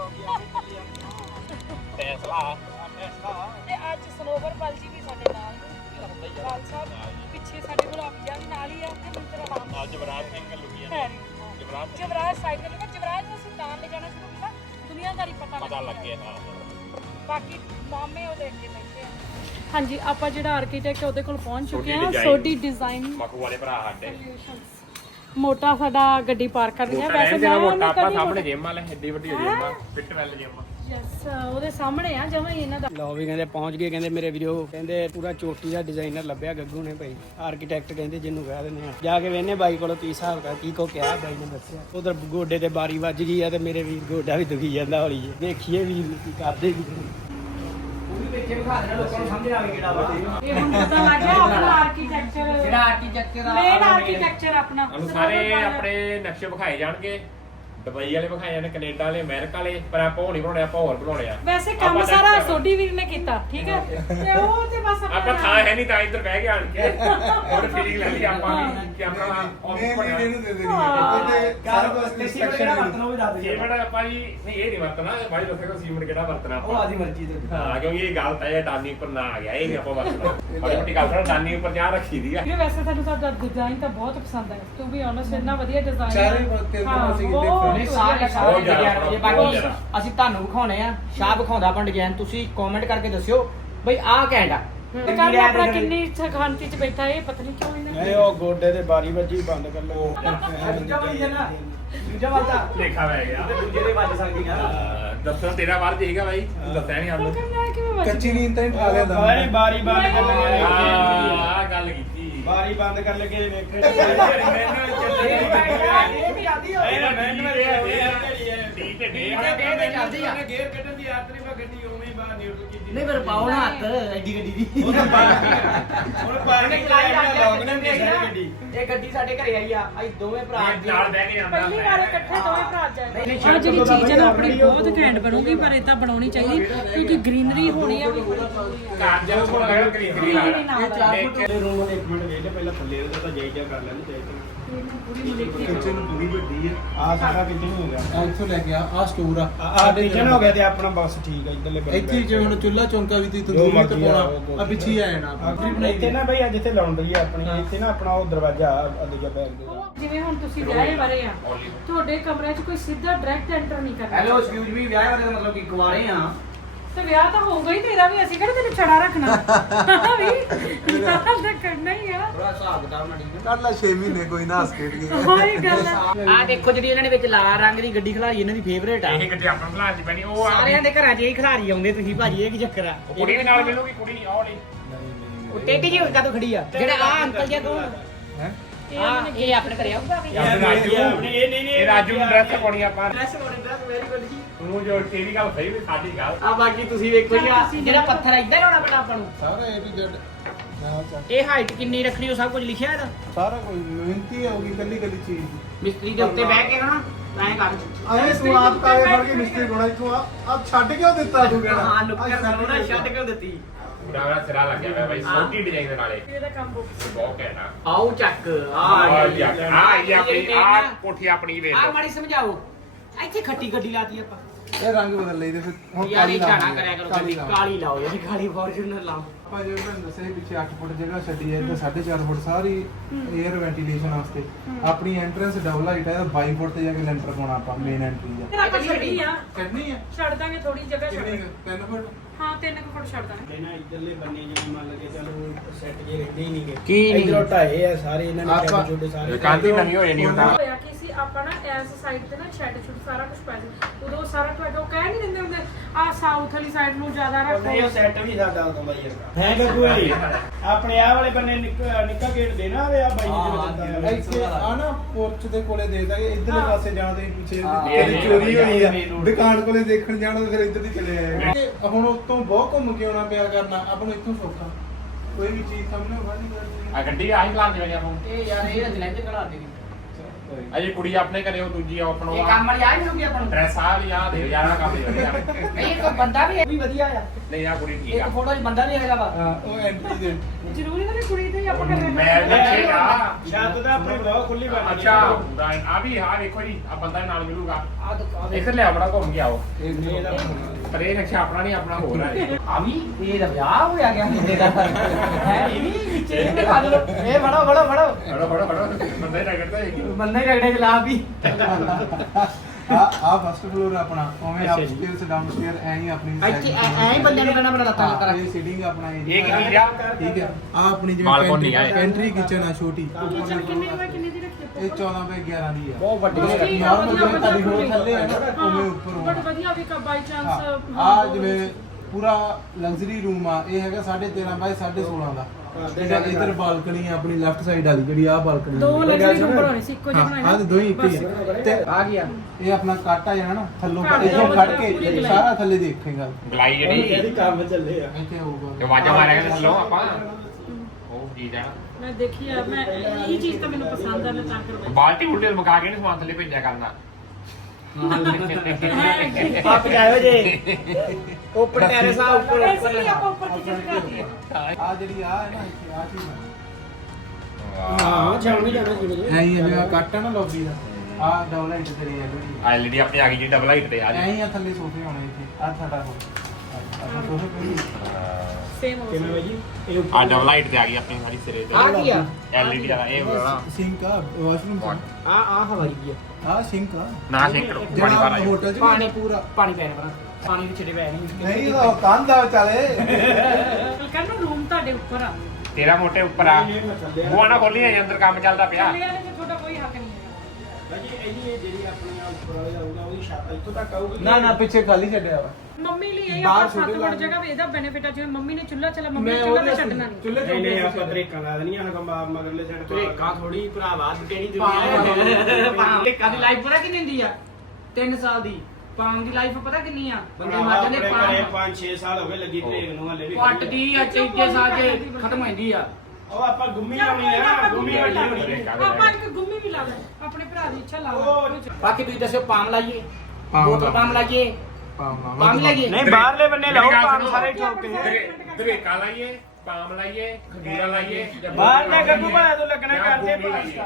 [SPEAKER 3] ਟੈਸਲਾ
[SPEAKER 2] ਤੇ ਅੱਜ ਸਨੋਵਰ ਪਲ ਜੀ ਵੀ ਸਾਡੇ ਨਾਲ ਨੇ। ਬਾਲ ਸਾਹਿਬ ਪਿੱਛੇ ਸਾਡੇ ਕੋਲ ਅਫਜਾ ਵੀ ਨਾਲ ਹੀ ਆ ਤੇ ਮਿੰਤਰਾ ਨਾਮ
[SPEAKER 3] ਨਾਲ ਜਵਰਾਜ ਸਿੰਘ ਲੁਗੀਆਂ
[SPEAKER 2] ਹੈ।
[SPEAKER 3] ਜਵਰਾਜ
[SPEAKER 2] ਜਵਰਾਜ ਸਾਈਡ ਤੇ ਲਗਾ। ਜਵਰਾਜ ਨੂੰ ਅਸੀਂ ਤਾਂ ਲੈ ਜਾਣਾ ਸ਼ੁਰੂ ਕੀਤਾ, ਦੁਨੀਆਦਾਰੀ ਪਤਾ
[SPEAKER 3] ਪਤਾ ਲੱਗ ਗਿਆ। ਹਾਂ
[SPEAKER 2] ਬਾਕੀ ਮਾਮੇ ਉਹ ਦੇਖ ਕੇ ਬੈਠੇ ਆ। ਹਾਂਜੀ ਆਪਾਂ ਜਿਹੜਾ ਆਰਕੀਟੈਕਟ ਉਹਦੇ ਕੋਲ ਪਹੁੰਚ ਚੁੱਕੇ ਆ। ਸੋਡੀ ਡਿਜ਼ਾਈਨ
[SPEAKER 3] ਮਖੂ ਵਾਲੇ ਭਰਾ ਸਾਡੇ
[SPEAKER 2] ਮੋਟਾ ਸਾਡਾ ਗੱਡੀ ਪਾਰਕ ਕਰ ਰਿਹਾ। ਵੈਸੇ
[SPEAKER 3] ਮੈਂ ਮੋਟਾ ਆਪਾਂ ਸਾਹਮਣੇ ਜਿਮ ਵਾਲੇ ਏਡੀ ਵੱਡੀ ਜਿਮ ਆ, ਫਿੱਟ ਵੈਲ ਜਿਮ।
[SPEAKER 2] ਯੈਸ ਉਹਦੇ ਸਾਹਮਣੇ ਆ ਜਮਾਂ ਹੀ ਇਹਨਾਂ ਦਾ।
[SPEAKER 1] ਲਓ ਵੀ ਕਹਿੰਦੇ ਪਹੁੰਚ ਗਏ। ਕਹਿੰਦੇ ਮੇਰੇ ਵੀਡੀਓ ਕਹਿੰਦੇ ਪੂਰਾ ਚੋਟੀ ਦਾ ਡਿਜ਼ਾਈਨਰ ਲੱਭਿਆ ਗੱਗੂ ਨੇ ਭਾਈ, ਆਰਕੀਟੈਕਟ ਕਹਿੰਦੇ ਜਿਹਨੂੰ ਕਹਿ ਦਿੰਦੇ ਆ। ਜਾ ਕੇ ਵੇਨੇ ਬਾਈ ਕੋਲੋਂ ਕੀ ਹਿਸਾਬ ਕਰ ਕੀ ਕੋ ਕਿਹਾ ਬਾਈ ਨੇ ਦੱਸਿਆ। ਉਧਰ ਗੋਡੇ ਤੇ ਬਾਰੀ ਵੱਜ ਗਈ ਆ ਤੇ ਮੇਰੇ ਵੀਰ ਗੋਡਾ ਵੀ ਦੁਖੀ ਜਾਂਦਾ ਹੌਲੀ ਜਿਹੀ। ਦੇਖੀਏ ਵੀਰ ਨੂੰ ਕੀ ਕਰਦੇ ਵੀ ਉਹ ਵੀ ਦੇਖੇ ਵਿਖਾ ਦੇਣਾ ਲੋਕਾਂ ਨੂੰ ਸਮਝ ਆਵੇ ਕਿਹੜਾ ਵਾ।
[SPEAKER 2] ਇਹ ਹੁਣ ਪਤਾ ਲੱਗ ਗਿਆ ਆਪਣਾ ਆਰਕੀਟੈਕਚਰ,
[SPEAKER 1] ਜਿਹੜਾ ਆਰਕੀਟੈਕਚਰ
[SPEAKER 2] ਮੇਨ ਆਰਕੀਟੈਕਚਰ ਆਪਣਾ।
[SPEAKER 4] ਸਾਨੂੰ ਸਾਰੇ ਆਪਣੇ ਨਕਸ਼ੇ ਵਿਖਾਏ ਜਾਣਗੇ, ਦੁਬਈ ਵਾਲੇ ਵਿਖਾਏ ਜਾਣੇ, ਕੈਨੇਡਾ ਵਾਲੇ, ਅਮਰੀਕਾ ਵਾਲੇ, ਪਰ ਆਪਾਂ ਉਹ ਨਹੀਂ ਬਣਾਉਣੇ, ਆਪਾਂ ਹੋਰ ਬਣਾਉਣੇ ਆ।
[SPEAKER 2] ਵੈਸੇ ਕੰਮ ਸਾਰਾ ਸੋਡੀ ਵੀਰ ਨੇ ਕੀਤਾ, ਠੀਕ ਹੈ। ਤੇ ਉਹ ਤੇ ਬਸ
[SPEAKER 4] ਆਪਾਂ ਥਾਂ ਹੈ ਨਹੀਂ ਤਾਂ ਇੱਧਰ ਬਹਿ ਕੇ ਆਣ ਕੇ ਹੋਰ ਫੀਲਿੰਗ ਲੈ ਲਈ ਆਪਾਂ ਵੀ ਕਿ ਆਪਣਾ ਆਫਿਸ ਬਣਿਆ।
[SPEAKER 1] ਇਹਨੂੰ ਦੇ ਦੇਣੀ ਸਾਰਾ ਕੁਝ ਇੰਸਟਰਕਸ਼ਨ ਵਰਤਣਾ ਵੀ ਦੱਸ ਦੇ।
[SPEAKER 4] ਸੀਮੈਂਟ ਆਪਾਂ ਜੀ ਨਹੀਂ ਇਹ ਨਹੀਂ ਵਰਤਣਾ, ਬਾਈ ਦੱਸੇਗਾ ਸੀਮੈਂਟ ਕਿਹੜਾ ਵਰਤਣਾ
[SPEAKER 1] ਉਹ
[SPEAKER 4] ਆਪਾਂ।
[SPEAKER 1] ਆਦੀ ਮਰਜ਼ੀ ਤੇ
[SPEAKER 4] ਹਾਂ ਕਿਉਂਕਿ ਇਹ ਗਲਤ ਹੈ, ਡਾਨੀ ਉੱਪਰ ਨਾ ਆ ਗਿਆ, ਇਹ ਨਹੀਂ ਆਪਾਂ ਵਰਤਣਾ। ਬੜੀ ਵੱਡੀ ਗੱਲ ਹੈ, ਡਾਨੀ ਉੱਪਰ ਜਾਂ ਰੱਖੀ ਦੀ ਆ।
[SPEAKER 2] ਇਹ ਵੈਸੇ ਸਾਨੂੰ ਸਾਡਾ ਡਿਜ਼ਾਈਨ ਤਾਂ ਬਹੁਤ ਪਸੰਦ ਆਇਆ, ਤੂੰ ਵੀ ਆਨੈਸਟ ਇੰਨਾ ਵਧੀਆ ਡਿਜ਼ਾਈਨ
[SPEAKER 1] ਸਾਰੇ ਵਰਤੇ
[SPEAKER 2] ਹਾਂ
[SPEAKER 1] ਅਸੀਂ
[SPEAKER 2] ਬਹੁਤ
[SPEAKER 1] ਦੇਖੇ ਸਾਰੇ ਸਾਰੇ
[SPEAKER 4] ਬਹੁਤ ਜ਼ਿਆਦਾ,
[SPEAKER 1] ਡਿਜ਼ਾਈਨ।
[SPEAKER 4] ਬਹੁਤ
[SPEAKER 1] ਬਾਕੀ
[SPEAKER 4] ਜ਼ਿਆਦਾ।
[SPEAKER 1] ਅਸੀਂ ਤੁਹਾਨੂੰ ਵਿਖਾਉਣੇ ਆ, ਸ਼ਾਹ ਵਿਖਾਉਂਦਾ ਆਪਾਂ ਡਿਜ਼ਾਈਨ। ਤੁਸੀਂ ਕਮੈਂਟ ਕਰਕੇ ਦੱਸਿਓ ਬਈ ਆਹ ਘੈਂਟ ਆ।
[SPEAKER 2] ਤੇ ਕੱਲ ਆਪਣਾ ਕਿੰਨੀ ਸ਼ਾਂਤੀ ਚ ਬੈਠਾ, ਇਹ ਪਤਾ ਨਹੀਂ ਕਿਉਂ ਇਹਨੇ।
[SPEAKER 5] ਨਹੀਂ ਉਹ ਗੋਡੇ ਤੇ ਬਾਰੀ ਵੱਜੀ ਬੰਦ ਕਰ ਲਓ।
[SPEAKER 1] ਦੂਜਾ ਵਾਲੀ ਹੈ ਨਾ, ਦੂਜਾ ਵਾਲਾ ਤਾਂ
[SPEAKER 4] ਲੇਖਾ ਪੈ ਗਿਆ।
[SPEAKER 1] ਦੂਜੇ ਦੇ ਵੱਜ ਸਕਦੀ ਨਾ।
[SPEAKER 4] ਦੱਸੋ ਤੇਰਾ ਬਾਹਰ ਜੀਗਾ ਬਾਈ, ਦੱਸਿਆ ਨਹੀਂ ਆਉਂਦਾ।
[SPEAKER 2] ਕਿਵੇਂ ਵੱਜ
[SPEAKER 5] ਕੱਚੀ ਨੀਂਦ ਤਾਂ ਹੀ ਠਾ ਲਿਆ ਦਾ। ਬਾਰੀ ਬਾਰੀ ਬੰਦ ਕਰ ਲਗੇ।
[SPEAKER 4] ਆ ਗੱਲ ਕੀਤੀ।
[SPEAKER 5] ਬਾਰੀ ਬੰਦ ਕਰ ਲਗੇ ਵੇਖੇ।
[SPEAKER 4] ਇਹ ਮੈਨੂੰ ਢੀ ਤੇ ਢੇ ਵਾਲਾ ਕੰਮ ਹੈ।
[SPEAKER 1] ਚੱਲਦੀ ਆ।
[SPEAKER 5] ਗੇਅਰ ਕੱਢਣ ਦੀ ਆਦਤ ਨਹੀਂ, ਮੈਂ ਗੱਡੀ ਉਵੇਂ ਹੀ ਬਾਹਰ ਨਿਕਲ ਕੀਤੀ।
[SPEAKER 1] ਨਹੀਂ ਫਿਰ ਪਾਓ ਨਾ ਹੱਥ ਐਡੀ ਗੱਡੀ ਦੀ।
[SPEAKER 5] ਉਹ ਤਾਂ ਹੁਣ ਪਾਰਕਿੰਗ ਚਲਾਈ ਨਾ ਲੋਕ ਨੇ ਦੇਖਿਆ ਗੱਡੀ।
[SPEAKER 1] ਇਹ ਗੱਡੀ ਸਾਡੇ ਘਰੇ ਆਈ ਆ, ਅਸੀਂ ਦੋਵੇਂ ਭਰਾ
[SPEAKER 4] ਨਾਲ ਬਹਿ ਕੇ ਜਾਂਦਾ।
[SPEAKER 2] ਪਹਿਲੀ ਵਾਰ ਇਕੱਠੇ ਦੋਵੇਂ ਭਰਾ ਜਾਏ।
[SPEAKER 1] ਨਹੀਂ,
[SPEAKER 2] ਆ ਜਿਹੜੀ ਚੀਜ਼ ਹੈ ਨਾ ਆਪਣੀ ਬਹੁਤ ਘੈਂਟ ਬਣੂਗੀ, ਪਰ ਇਦਾਂ ਬਣਾਉਣੀ ਚਾਹੀਦੀ ਕਿਉਂਕਿ ਗ੍ਰੀਨਰੀ ਹੋਣੀ ਆ ਵੀ ਬੜੀ ਜ਼ਰੂਰੀ ਆ।
[SPEAKER 4] ਘਰ ਜਾ ਥੋੜਾ ਲੱਗਦਾ ਕਰੀ ਕਰੀ
[SPEAKER 2] Greenery
[SPEAKER 4] ਲੱਗਦਾ।
[SPEAKER 2] ਨਾਲ
[SPEAKER 1] ਚਾਰ ਫੁੱਟ
[SPEAKER 5] ਇਹ ਰੂਮ ਦੇ ਇੱਕ ਮਿੰਟ ਵੇਖ ਲੈ, ਪਹਿਲਾਂ ਥੱਲੇ ਉਹਦਾ ਤਾਂ ਜਾਇਜ਼ਾ ਕਰ ਲੈਣੀ ਚਾਹੀਦੀ।
[SPEAKER 6] ਕਿਚਨ ਪੂਰੀ ਵੱਡੀ ਹੈ।
[SPEAKER 5] ਆ ਸਾਰਾ ਕਿਚਨ ਹੋ ਗਿਆ।
[SPEAKER 6] ਆ ਇੱਥੋਂ ਲੈ ਕੇ ਆ ਆ ਸਟੋਰ ਆ
[SPEAKER 5] ਆ ਕਿਚਨ ਹੋ ਗਿਆ ਤੇ ਆਪਣਾ ਬਸ ਠੀਕ ਆ। ਇਧਰਲੇ
[SPEAKER 6] ਇੱਥੇ ਜੇ ਹੁਣ ਚੁੱਲਾ ਚੌਂਕਾ ਵੀ ਤੀ ਤੰਦੂਰੀ ਤੇ ਪਾਉਣਾ ਆ ਪਿੱਛੇ ਆ ਜਾਣਾ।
[SPEAKER 5] ਇੱਥੇ ਨਾ ਬਈ ਅੱਜ ਇੱਥੇ ਲਾਉਂਡਰੀ ਆ ਆਪਣੀ। ਇੱਥੇ ਨਾ ਆਪਣਾ ਉਹ ਦਰਵਾਜ਼ਾ ਆ ਦੂਜਾ ਬੈਗ ਦੇ।
[SPEAKER 2] ਜਿਵੇਂ ਹੁਣ ਤੁਸੀਂ ਵਿਆਹੇ ਬਾਰੇ ਆ ਤੁਹਾਡੇ ਕਮਰੇ 'ਚ ਕੋਈ ਸਿੱਧਾ ਡਾਇਰੈਕਟ ਐਂਟਰ ਨਹੀਂ ਕਰਨਾ
[SPEAKER 5] ਹੈਲੋ ਐਕਸਕਿਊਜ਼ ਮੀ ਵਿਆਹ ਬਾਰੇ ਦਾ ਮਤਲਬ ਕਿ ਕੁਆਰੇ ਆ
[SPEAKER 2] ਤੇ ਵਿਆਹ ਤਾਂ ਹੋਊਗਾ ਹੀ ਤੇਰਾ ਵੀ ਅਸੀਂ ਕਿਹੜਾ ਤੈਨੂੰ ਛੜਾ ਰੱਖਣਾ ਵੀ ਵਿਆਹ ਤਾਂ ਕਰਨਾ ਹੀ ਆ
[SPEAKER 5] ਥੋੜਾ ਹਿਸਾਬ ਕਿਤਾਬ ਨਾਲ ਠੀਕ ਹੈ
[SPEAKER 6] ਕਰ ਲੈ ਛੇ ਮਹੀਨੇ ਕੋਈ ਨਾ ਹੱਸ ਖੇਡ ਕੇ
[SPEAKER 2] ਉਹੀ ਗੱਲ ਆ
[SPEAKER 3] ਆ ਦੇਖੋ ਜਿਹੜੀ ਇਹਨਾਂ ਨੇ ਵਿੱਚ ਲਾਲ ਰੰਗ ਦੀ ਗੱਡੀ ਖਲਾਰੀ ਇਹਨਾਂ ਦੀ ਫੇਵਰੇਟ ਆ
[SPEAKER 4] ਇਹ ਗੱਡੀ ਆਪਣਾ ਬਣਾ ਦੀ ਪੈਣੀ ਉਹ ਆ
[SPEAKER 3] ਸਾਰਿਆਂ ਦੇ ਘਰਾਂ 'ਚ ਇਹ ਖਲਾਰੀ ਆਉਂਦੇ ਤੁਸੀਂ ਭਾਜੀ ਇਹ ਕੀ ਚੱਕਰ ਆ
[SPEAKER 4] ਉਹ ਕੁੜੀ ਵੀ ਨਾਲ ਮਿਲੂਗੀ ਕੁੜੀ ਆਹ ਵਾਲੀ
[SPEAKER 3] ਉਹ ਟੇਢੀ ਜਿਹੀ ਕਦੋਂ ਖੜੀ ਆ ਜਿਹੜਾ ਆ ਅੰਕਲ ਜਿਹਾ ਕੌਣ
[SPEAKER 6] ਹੈ
[SPEAKER 3] ਆ ਇਹ ਆਪਣੇ ਘਰੇ ਆਊਗਾ ਵੀ
[SPEAKER 4] ਯਾਰ ਰਾਜੂ
[SPEAKER 1] ਆਪਣੇ ਇਹ ਨਹੀਂ ਨਹੀਂ
[SPEAKER 4] ਇਹ ਰਾਜੂ ਨੂੰ ਡਰੈਸ ਪਾਉਣੀ ਆਪਾਂ
[SPEAKER 1] ਡਰੈਸ ਪਾਉਣੀ ਡਰੈਸ ਵੈਰੀ ਗੁੱਡ ਜੀ
[SPEAKER 4] ਤੂੰ ਜੋ ਤੇਰੀ ਗੱਲ ਸਹੀ ਵੀ ਸਾਡੀ ਗੱਲ
[SPEAKER 3] ਆ ਬਾਕੀ ਤੁਸੀਂ ਵੇਖੋ ਜੀ ਆ ਜਿਹੜਾ ਪੱਥਰ ਇਦਾਂ ਲਾਉਣਾ ਪੈਣਾ ਆਪਾਂ ਨੂੰ
[SPEAKER 6] ਸਾਰਾ ਏ ਟੂ ਜ਼ੈਡ ਨਾਲ ਚੱਕ
[SPEAKER 3] ਇਹ ਹਾਈਟ ਕਿੰਨੀ ਰੱਖਣੀ ਉਹ ਸਭ ਕੁਝ ਲਿਖਿਆ ਇਹਦਾ
[SPEAKER 6] ਸਾਰਾ ਕੋਈ ਮਿਹਨਤੀ ਹੋਊਗੀ ਕੱਲੀ ਕੱਲੀ ਚੀਜ਼ ਦੀ
[SPEAKER 3] ਮਿਸਤਰੀ ਦੇ ਉੱਤੇ ਬਹਿ ਕੇ ਨਾ ਐਂ ਕਰ
[SPEAKER 6] ਅਰੇ ਤੂੰ ਆਪ ਕਾਏ ਫੜ ਕੇ ਮਿਸਤਰੀ ਕੋਣਾ ਤੂੰ ਆਪ ਛੱਡ ਕਿਉਂ ਦਿੱਤਾ ਤੂੰ ਕਹਿਣਾ
[SPEAKER 3] ਹਾਂ ਨੁੱਕਰ ਕਰੋਨਾ ਛੱਡ ਕੇ ਦਿੱਤੀ
[SPEAKER 4] ਪੂਰਾ ਮੇਰਾ ਸਿਰਾ ਲੱਗਿਆ ਹੋਇਆ ਬਾਈ ਸੋਟੀ ਡਿਜ਼ਾਈਨ ਦੇ ਨਾਲੇ
[SPEAKER 2] ਇਹਦਾ ਕੰਮ ਬੁੱਕ
[SPEAKER 4] ਬਹੁਤ ਘੈਂਟ ਆ
[SPEAKER 3] ਆਓ ਚੱਕ
[SPEAKER 4] ਆ
[SPEAKER 3] ਆ
[SPEAKER 4] ਇਹ ਆਪਣੀ ਆ ਕੋਠੀ ਆਪਣੀ ਵੇਖ
[SPEAKER 3] ਆ
[SPEAKER 4] ਲਓ
[SPEAKER 3] ਮਾੜੀ ਸਮਝਾਓ ਇੱਥੇ ਖੱਟੀ ਗੱਡੀ ਲਾਤੀ ਆਪਾਂ
[SPEAKER 6] ਇਹ ਰੰਗ ਬਦਲ ਲਈ ਤੇ ਫਿਰ ਹੁਣ
[SPEAKER 3] ਯਾਰ ਇਹ
[SPEAKER 6] ਕਾਲੀ
[SPEAKER 3] ਝਾਣਾ ਕਰਿਆ ਕਰੋ ਗੱਡੀ
[SPEAKER 6] ਲਾਓ।
[SPEAKER 3] ਕਾਲੀ ਲਾਓ ਯਾਰ ਕਾਲੀ ਫੋਰਚੂਨਰ ਲਾਓ
[SPEAKER 6] ਆਪਾਂ ਜਿਵੇਂ ਤੁਹਾਨੂੰ ਦੱਸਿਆ ਸੀ ਪਿੱਛੇ ਅੱਠ ਫੁੱਟ ਜਗ੍ਹਾ ਛੱਡੀ ਹੈ ਤੇ ਸਾਢੇ ਚਾਰ ਫੁੱਟ ਸਾਰੀ 에ਅਰ ਵੈਂਟੀਲੇਸ਼ਨ ਵਾਸਤੇ ਆਪਣੀ ਐਂਟਰੈਂਸ ਡਬਲ ਹਾਈਟ ਹੈ ਤਾਂ ਬਾਈ ਫੁੱਟ ਤੇ ਜਾ ਕੇ ਲੈਂਟਰ ਪਾਉਣਾ ਆਪਾਂ ਮੇਨ ਐਂਟਰੀ ਦਾ
[SPEAKER 2] ਤੇਰਾ ਆਪਾਂ ਛੱਡੀ ਆ
[SPEAKER 6] ਕਰਨੀ ਹੈ
[SPEAKER 2] ਛੱਡ ਦਾਂਗੇ ਥੋੜੀ ਜਗ੍ਹਾ ਛੱਡ
[SPEAKER 6] ਕਿੰਨੀ ਤਿੰਨ ਫੁੱਟ
[SPEAKER 2] ਹਾਂ ਤਿੰਨ ਕੁ ਫੁੱਟ ਛੱਡ ਦਾਂਗੇ
[SPEAKER 1] ਇਹ ਨਾ ਇਧਰਲੇ ਬੰਨੇ ਜਿਵੇਂ ਮੰਨ ਲਗੇ ਚਲੋ ਸੈੱਟ ਜੇ ਰਹਿੰਦੇ ਹੀ ਨਹੀਂਗੇ
[SPEAKER 3] ਕੀ ਨਹੀਂ?
[SPEAKER 1] ਇਧਰੋਂ ਢਾਏ ਆ ਸਾਰੇ ਇਹਨਾਂ ਨੇ
[SPEAKER 6] ਆਪਾਂ-
[SPEAKER 1] ਟੈਪ ਜੋੜੇ ਸਾਰੇ
[SPEAKER 4] ਕਾਂਤੀ ਨਵੀਂ ਹੋ ਜਾਣੀ ਹੁੰਦਾ
[SPEAKER 2] ਹੋਇਆ ਕਿ ਸੀ ਆਪਾਂ ਨਾ ਐਸ ਸਾਈਡ ਤੇ ਨਾ ਸ਼ੈਡ ਸ਼ੁੱਡ ਸਾਰਾ ਕੁਝ ਪੈ ਜਾਂਦਾ ਉਦੋਂ ਸਾਰਾ ਤੁਹਾਡਾ ਉਹ ਕਹਿ ਨਹੀਂ ਦਿੰਦੇ ਹੁੰਦੇ ਆ ਸਾਊਥ ਵਾਲੀ ਸਾਈਡ ਨੂੰ ਜ਼ਿਆਦਾ
[SPEAKER 1] ਨਹੀਂ ਉਹ
[SPEAKER 2] ਰੱਖੋ
[SPEAKER 1] ਸੈੱਟ ਵੀ ਸਾਡਾ ਆਉਂਦਾ ਬਾਈ ਹੈ ਗੱਗੂ ਭਾਈ ਆਪਣੇ ਆਹ ਵਾਲੇ ਬੰਨੇ ਨਿੱਕਾ ਨਿੱਕਾ ਗੇਟ ਦੇਣਾ ਵੇ ਆ ਬਾਈ ਨੇ ਜਿਵੇਂ ਦਿੱਤਾ
[SPEAKER 6] ਇੱਥੇ ਆ ਨਾ ਪੋਰਚ ਦੇ ਕੋਲੇ ਦੇ ਦਾਂਗੇ ਇਧਰਲੇ ਪਾਸੇ ਜਾਣਾ ਤੇ ਪਿੱਛੇ
[SPEAKER 1] ਹਾਂ।
[SPEAKER 6] ਕਦੇ ਚੋਰੀ ਹੋਈ ਆ
[SPEAKER 1] Main road।
[SPEAKER 6] ਦੁਕਾਨ ਕੋਲੇ ਦੇਖਣ ਜਾਣਾ ਤੇ ਫਿਰ ਇੱਧਰ ਦੀ ਚਲੇ ਆਏ ਤੇ ਹੁਣ ਉਤੋਂ ਬਹੁਤ ਘੁੰਮ ਕੇ ਆਉਣਾ ਪਿਆ ਕਰਨਾ ਆਪਾਂ ਨੂੰ ਇੱਥੋਂ ਸੌਖਾ ਕੋਈ ਵੀ ਚੀਜ਼ ਸਾਹਮਣੇ ਵਾਲੀ ਕਰਦੀ
[SPEAKER 4] ਆ ਗੱਡੀ ਆਹੀ ਪਲਾਨ ਦੇ ਵਜਾ ਹੁਣ
[SPEAKER 3] ਇਹ ਯਾਰ ਇਹ ਜਲੰਧਰ ਕਢਾ ਦੇ
[SPEAKER 4] ਅਜੇ ਕੁੜੀ ਆਪਣੇ ਘਰੇ ਉਹ ਦੂਜੀ ਆ ਆਪਣੋ
[SPEAKER 3] ਇਹ ਕੰਮ ਵਾਲੀ ਆ ਹੀ ਹੋਊਗੀ ਆਪਾਂ ਨੂੰ
[SPEAKER 4] ਡਰੈਸ ਆ ਲਈ ਆ ਦੇ ਯਾਰ ਆ ਕੰਮ ਦੇ ਵਧੀਆ
[SPEAKER 3] ਨਹੀਂ ਇੱਕ ਬੰਦਾ ਵੀ ਇਹ ਵੀ ਵਧੀਆ ਆ
[SPEAKER 4] ਨਹੀਂ ਆ ਕੁੜੀ ਠੀਕ
[SPEAKER 3] ਇੱਕ
[SPEAKER 4] ਆ
[SPEAKER 3] ਫੋਟੋ 'ਚ ਬੰਦਾ ਵੀ ਹੈਗਾ ਵਾ
[SPEAKER 6] ਹਾਂ ਉਹ ਐਂਟਰੀ ਦੇ
[SPEAKER 2] ਜ਼ਰੂਰੀ ਨਹੀਂ ਕੁੜੀ ਤੇ ਹੀ ਆਪਾਂ ਕਰਨਾ
[SPEAKER 4] ਮੈਂ ਦੇਖੇਗਾ
[SPEAKER 1] ਛੱਤ ਦਾ ਆਪਣੇ ਬਹੁਤ ਖੁੱਲੀ ਬਣ
[SPEAKER 4] ਅੱਛਾ ਆ ਵੀ ਆ ਵੇਖੋ ਜੀ ਆ ਬੰਦਾ ਨਾਲ ਮਿਲੂਗਾ
[SPEAKER 3] ਆ ਦੁਕਾਨ
[SPEAKER 4] ਇੱਧਰ ਲੈ ਆਪਣਾ ਘੁੰਮ ਕੇ ਆਓ
[SPEAKER 1] ਇਹਦਾ
[SPEAKER 4] ਪਰ ਇਹ ਨਕਸ਼ਾ ਆਪਣਾ ਨਹੀਂ ਆਪਣਾ ਹੋਰ ਆ
[SPEAKER 3] ਆ ਵੀ ਇਹ ਦਾ ਵਿਆਹ ਹੋਇਆ ਗਿਆ ਮੁੰਡੇ ਦਾ ਹੈ ਇਹ ਵੀ ਵਿੱਚ ਇਹ ਦਿਖਾ ਦਿਓ ਇਹ ਫੜੋ ਫੜੋ ਫੜੋ
[SPEAKER 4] ਫੜੋ ਫੜੋ ਫੜੋ ਬੰਦਾ ਹੀ ਰਗੜਦਾ ਹੈ
[SPEAKER 3] ਬੰਦੇ ਰਗੜੇ ਖਿਲਾਫ ਵੀ
[SPEAKER 6] ਆ ਆ ਫਸਟ ਫਲੋਰ ਆਪਣਾ ਉਵੇਂ ਅਪ ਸਟੇਅਰਸ ਡਾਊਨ ਸਟੇਅਰ ਐਂ ਹੀ ਆਪਣੀ
[SPEAKER 3] ਇੱਥੇ ਐ ਹੀ ਬੰਦਿਆਂ ਨੂੰ ਕਹਿਣਾ ਬਣਾ ਲੱਤਾਂ
[SPEAKER 6] ਹਾਂ,
[SPEAKER 3] ਕਰਾ
[SPEAKER 6] ਇਹ ਸੀਟਿੰਗ ਆਪਣਾ
[SPEAKER 4] ਇਹ
[SPEAKER 6] ਏਰੀਆ
[SPEAKER 4] ਕੀ ਆ
[SPEAKER 6] ਠੀਕ ਹੈ ਆ ਆਪਣੀ
[SPEAKER 4] Balcony ਆ ਇਹ।
[SPEAKER 6] ਪੈਂਟਰੀ ਕਿਚਨ ਆ ਛੋਟੀ
[SPEAKER 2] ਕਿਚਨ ਕਿੰਨੇ ਬਾਈ ਕਿੰਨੇ ਦੀ ਰੱਖੀ
[SPEAKER 6] ਇਹ ਚੌਦਾਂ ਬਾਈ ਗਿਆਰਾਂ ਦੀ ਆ
[SPEAKER 3] ਬਹੁਤ ਵੱਡੀ
[SPEAKER 2] ਠੀਕ ਆ,
[SPEAKER 6] ਨਾਰਮਲ
[SPEAKER 2] ਵਧੀਆ,
[SPEAKER 6] ਜਿਵੇਂ ਤੁਹਾਡੀ
[SPEAKER 2] ਵਧੀਆ,
[SPEAKER 6] ਹੋਰ ਥੱਲੇ ਆ ਨਾ ਉਵੇਂ ਉੱਪਰ
[SPEAKER 2] ਬਟ
[SPEAKER 6] ਹੋਣਾ
[SPEAKER 2] ਵਧੀਆ ਵੀ ਕਾ ਬਾਈ ਚਾਂਸ
[SPEAKER 6] ਆ ਜਿਵੇਂ ਪੂਰਾ ਲਗਜ਼ਰੀ ਰੂਮ ਆ ਇਹ ਹੈਗਾ ਸਾਢੇ ਤੇਰਾਂ ਬਾਈ ਸਾਢੇ ਸੋਲਾਂ ਦਾ ਜਿਹੜਾ ਇਧਰ ਬਾਲਕਨੀ ਆ ਆਪਣੀ ਲੈਫਟ ਸਾਈਡ ਵਾਲੀ ਜਿਹੜੀ ਆ ਬਾਲਕਨੀ
[SPEAKER 2] ਦੋ ਲਗਜ਼ਰੀ ਰੂਮ ਬਣਾਉਣੇ ਸੀ ਇੱਕੋ ਜਿਹਾ
[SPEAKER 6] ਹਾਂ
[SPEAKER 2] ਬਣਾਉਣਾ
[SPEAKER 6] ਆਹ ਦੋ ਹੀ ਇੱਕ ਹੀ ਆ ਤੇ
[SPEAKER 3] ਆ ਗਿਆ
[SPEAKER 6] ਇਹ ਆਪਣਾ ਕੱਟ ਆ ਜਾਣਾ ਨਾ ਥੱਲੋਂ
[SPEAKER 2] ਘਰ
[SPEAKER 6] ਇੱਥੋਂ
[SPEAKER 2] ਜਾਓ,
[SPEAKER 6] ਖੜ
[SPEAKER 2] ਪੂਰੀ
[SPEAKER 6] ਕੇ
[SPEAKER 2] ਗਲਾਈ।
[SPEAKER 6] ਸਾਰਾ ਥੱਲੇ ਦੇਖੇਗਾ
[SPEAKER 4] ਗਲਾਈ ਜਿਹੜੀ
[SPEAKER 1] ਇਹਦੀ ਕੰਮ ਚੱਲੇ ਆ
[SPEAKER 6] ਇੱਥੇ ਹੋਊਗਾ
[SPEAKER 4] ਜੋ ਵਾਜਾ ਮਾਰਿਆ ਕਿ ਥੱਲੋਂ ਆਪਾਂ ਉਹ ਚੀਜ਼ ਆ
[SPEAKER 2] ਮੈਂ ਦੇਖੀ ਆ ਮੈਂ ਇਹ ਚੀਜ਼ ਤਾਂ ਮੈਨੂੰ ਪਸੰਦ ਆ ਮੈਂ ਤਾਂ ਕਰਵਾਈ
[SPEAKER 4] ਬਾਲਟੀ ਬੁਲਟੀ ਮਕਾ ਕੇ ਨੀ ਸਮਾਨ ਥੱਲੇ ਭੇਜਿਆ ਕਰਨਾ
[SPEAKER 3] ਆਪ ਜਾਇਓ ਜੇ ਉੱਪਰ ਟੈਰੇਸ ਆ ਉੱਪਰ
[SPEAKER 2] ਐਸੇ ਹੀ
[SPEAKER 3] ਉੱਪਰ
[SPEAKER 2] ਆਪਾਂ ਉੱਪਰ ਕਿਚਨ ਕਰਦੀ ਆ
[SPEAKER 6] ਆ ਜਿਹੜੀ ਆ ਹੈ ਨਾ ਇੱਥੇ ਆ ਚੀਜ਼
[SPEAKER 1] ਹਾਂ ਛਾਉਣੀ ਜਾਣਾ ਜਿਵੇਂ
[SPEAKER 6] ਐ ਹੀ ਜਿਵੇਂ ਕੱਟ ਆ ਨਾ ਲੌਬੀ ਦਾ ਆ ਡਬਲ ਹਾਈਟ ਤੇ ਰਹੀ ਹੈ ਜਿਹੜੀ
[SPEAKER 4] ਐਲਈਡੀ ਆਪਣੀ ਆ ਗਈ ਜੀ ਡਬਲ ਹਾਈਟ ਤੇ ਆ
[SPEAKER 6] ਐ
[SPEAKER 4] ਜੀ
[SPEAKER 6] ਹੀ ਆ ਥੱਲੇ ਸੋਫੇ ਹੋਣੇ ਇੱਥੇ ਆ ਸਾਡਾ ਹੋ ਆ ਸੋਫੇ
[SPEAKER 2] ਸੇਮ ਹੋ
[SPEAKER 1] ਕਿਵੇਂ ਬਾਈ ਜੀ ਇਹ
[SPEAKER 4] ਆ ਡਬਲ ਹਾਈਟ ਤੇ ਆ ਗਈ ਆਪਣੀ ਸਾਰੀ ਸਿਰੇ ਤੇ
[SPEAKER 3] ਆ ਗਿਆ
[SPEAKER 4] ਐਲਈਡੀ ਵਾਲਾ ਇਹ ਹੋਣਾ
[SPEAKER 6] ਸਿੰਕ ਆ ਵਾਸ਼ਰੂਮ
[SPEAKER 3] ਆ ਆ ਹਵਾਈ ਗਿਆ
[SPEAKER 6] ਆ ਸਿੰਕ ਆ
[SPEAKER 4] ਨਾ ਸਿੰਕ ਪਾਣੀ ਭਰ
[SPEAKER 6] ਜਿਹੜਾ
[SPEAKER 4] ਆਇਆ
[SPEAKER 6] ਹੋਟਲ ਚ
[SPEAKER 3] ਪਾਣੀ
[SPEAKER 6] ਵੀ ਪੂਰਾ
[SPEAKER 3] ਪਾਣੀ ਪੈਣ ਪਰਾਂ ਪਾਣੀ ਵਿੱਚ ਛਿੜੇ ਪੈ ਨਹੀਂ
[SPEAKER 6] ਨਹੀਂ ਉਹ ਕੰਧ ਆ ਚਾਲੇ
[SPEAKER 2] ਕਹਿੰਦਾ ਰੂਮ ਤੁਹਾਡੇ ਉੱਪਰ ਆ
[SPEAKER 4] ਤੇਰਾ ਮੋਟੇ ਉੱਪਰ ਆ ਉਹ ਨਾ ਖੋਲੀ ਹੈ ਅੰਦਰ ਕੰਮ ਚੱਲਦਾ ਪਿਆ
[SPEAKER 2] ਥੱਲੇ ਵਾਲੇ ਤੇ ਤੁਹਾਡਾ ਕੋਈ ਹੱਕ ਨਹੀਂ ਹੈਗਾ
[SPEAKER 1] ਬਾਜੀ ਇਹਦੀ ਇਹ ਜਿਹੜੀ ਆਪਣੇ ਆ ਉੱਪਰ ਵਾਲਾ ਜਾਊਗਾ ਉਹਦੀ ਛੱਤ ਇੱਥੋਂ ਤੱਕ ਆਊਗੀ
[SPEAKER 6] ਨਾ ਨਾ ਪਿੱਛੇ ਖਾਲੀ ਛੱਡਿਆ ਵਾ
[SPEAKER 2] ਮੰਮੀ ਲਈ ਇਹ
[SPEAKER 6] ਬਾਹਰ
[SPEAKER 2] ਆਪਾਂ ਸੱਤ
[SPEAKER 6] ਛੋਟੇ
[SPEAKER 2] ਵੜ
[SPEAKER 6] ਲਾਗੇ।
[SPEAKER 2] ਜਗ੍ਹਾ ਵੀ ਇਹਦਾ ਬੈਨੀਫਿਟ ਆ ਜਿਵੇਂ ਮੰਮੀ ਨੇ ਚੁੱਲ੍ਹਾ ਚਲਾ ਮੰਮੀ ਨੇ
[SPEAKER 6] ਮੈਂ
[SPEAKER 2] ਚੁੱਲ੍ਹਾ
[SPEAKER 6] ਉਹਦੇ
[SPEAKER 2] ਤੇ ਛੱਡਣਾ ਨਹੀਂ
[SPEAKER 6] ਚੁੱਲ੍ਹੇ
[SPEAKER 1] ਨਹੀਂ ਨਹੀਂ
[SPEAKER 6] ਚੌਂਕੇ
[SPEAKER 1] ਆਪਾਂ ਬ੍ਰੇਕਾਂ ਲਾ ਦੇਣੀਆਂ ਹਾਂ ਕੰਬਾ ਮਗਰਲੇ ਸਾਈਡ
[SPEAKER 3] ਬ੍ਰੇਕਾਂ ਥੋੜੀ ਭਰਾਵਾ ਕਿਹੜੀ
[SPEAKER 6] ਹਾਂ।
[SPEAKER 3] ਦੁਨੀਆ ਬ੍ਰੇਕਾਂ ਦੀ ਲਾਈਫ ਪਤਾ ਕਿੰਨੀ ਹੁੰਦੀ ਆ ਤਿੰਨ ਸਾਲ ਦੀ ਪਾਮ ਦੀ ਲਾਈਫ ਪਤਾ ਕਿੰਨੀ ਆ ਬੰਦੇ ਮਰ ਜਾਂਦੇ ਪਾਮ
[SPEAKER 1] ਪੰਜ ਛੇ ਸਾਲ ਹੋ ਗਏ ਲੱਗੀ ਤੇਗ ਨੂੰ ਹਲੇ ਵੀ
[SPEAKER 3] ਪੱਟ ਦੀ ਆ ਚੌਥੇ ਸਾਲ ਤੇ ਖਤਮ ਹੋ ਜਾਂਦੀ ਆ
[SPEAKER 1] ਉਹ ਆਪਾਂ ਗੁੰਮੀ ਲਾਉਣੀ ਆ ਗੁੰਮੀ ਵੱਡੀ ਹੋਣੀ ਆ
[SPEAKER 2] ਆਪਾਂ ਇੱਕ ਗੁੰਮੀ ਵੀ ਲਾ ਲੈ ਆਪਣੇ ਭਰਾ ਦੀ ਇੱਛਾ ਲਾ ਲੈ
[SPEAKER 3] ਬਾਕੀ ਤੁਸੀਂ ਦੱਸੋ ਪਾਮ ਲਾਈਏ
[SPEAKER 6] ਪਾਮ
[SPEAKER 3] ਬੋਤਲ
[SPEAKER 6] ਲਾ।
[SPEAKER 3] ਪਾਮ ਲਾਈਏ
[SPEAKER 6] ਪਾਮ
[SPEAKER 3] ਪਾਮ ਲਾਈਏ
[SPEAKER 1] ਨਹੀਂ ਬਾਹਰਲੇ ਬੰਨੇ ਲਾਓ
[SPEAKER 4] ਮੇਰੀ ਗੱਲ
[SPEAKER 1] ਪਾਮ
[SPEAKER 4] ਸੁਣੋ।
[SPEAKER 1] ਸਾਰੇ ਠੋਕ ਕੇ
[SPEAKER 4] ਦਵੇਕਾ ਲਾਈਏ ਪਾਮ ਲਾਈਏ ਖਜੂਰਾ ਲਾਈਏ ਜਾਂ
[SPEAKER 1] ਬਾਹਰ ਦਾ
[SPEAKER 4] ਬੋਤਲ
[SPEAKER 1] ਗੱਗੂ ਭਾਇਆ ਤੋਂ ਲੱਗਣਾ
[SPEAKER 4] ਜਾਂ
[SPEAKER 1] ਕਰਦੇ
[SPEAKER 4] ਗੋਭੀ
[SPEAKER 1] ਭਲਾ
[SPEAKER 4] ਲਾਈਏ।
[SPEAKER 1] ਸਟਾਰਟ